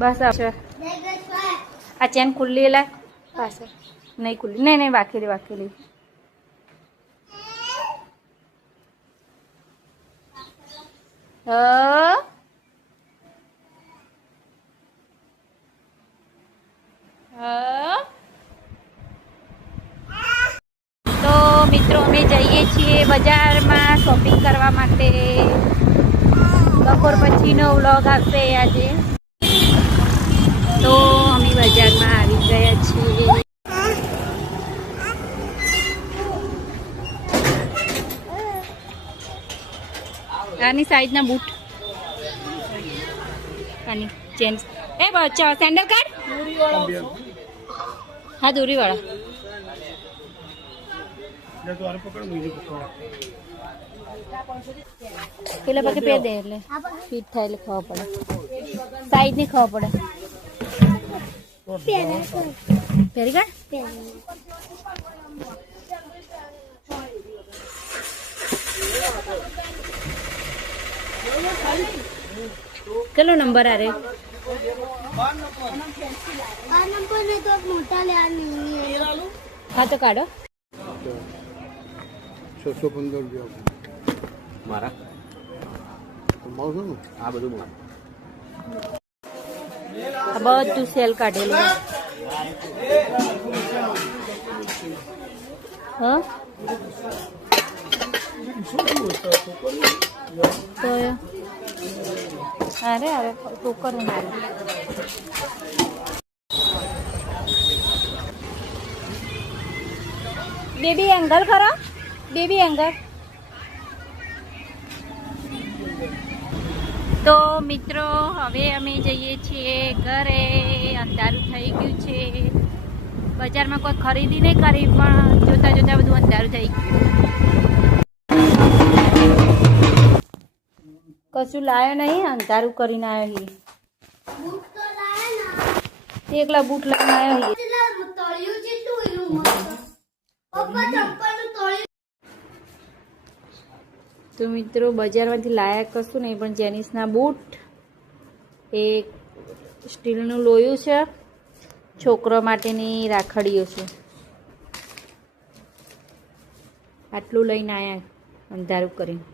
બસ આ ચેન ખુલ્લી લાય પાછળ નહીં ખુલ્લી નહીં વાકેલી વાકેલી તો મિત્રો અમે જઈએ છીએ બજારમાં શોપિંગ કરવા માટે. બપોર પછીનો વ્લોગ આવશે આજે. તો અમે બજારમાં આવી ગયા છીએ. આની સાઈઝના બૂટ આની ચેન એ બચ્ચા સેન્ડલ કાઢ. હા દોરી વાળા પેલા પછી પહેર દે એટલે ફિટ થાય એટલે ખબર પડે. સાઈઝ ની ખબર પડે. પહેરી કાઢ. કેટલો નંબર આ રે? હા તો કાઢો. 615 મારા આ બધું આ બધું સેલ કાઢેલું. હા તો અરે અરે ટોકર મારે બેબી એંગલ ખરા. Baby angle. તો મિત્રો હવે અમે જઈએ છીએ ઘરે. અંધારું થઈ ગયું છે. બજારમાં કોઈ ખરીદી નહીં કરી પણ જોતા જોતા બધું અંધારું થઈ ગયું. કશું લાયો નહીં. અંધારું કરીને આવ્યો. એકલા બૂટ લઈને આવ્યો. તો મિત્રો બજારમાંથી લાયા કશું નહીં પણ જેનિસના બૂટ, એક સ્ટીલનું લોયું છે, છોકરો માટેની રાખડીઓ છે. આટલું લઈને આવ્યા અંધારું કરીને.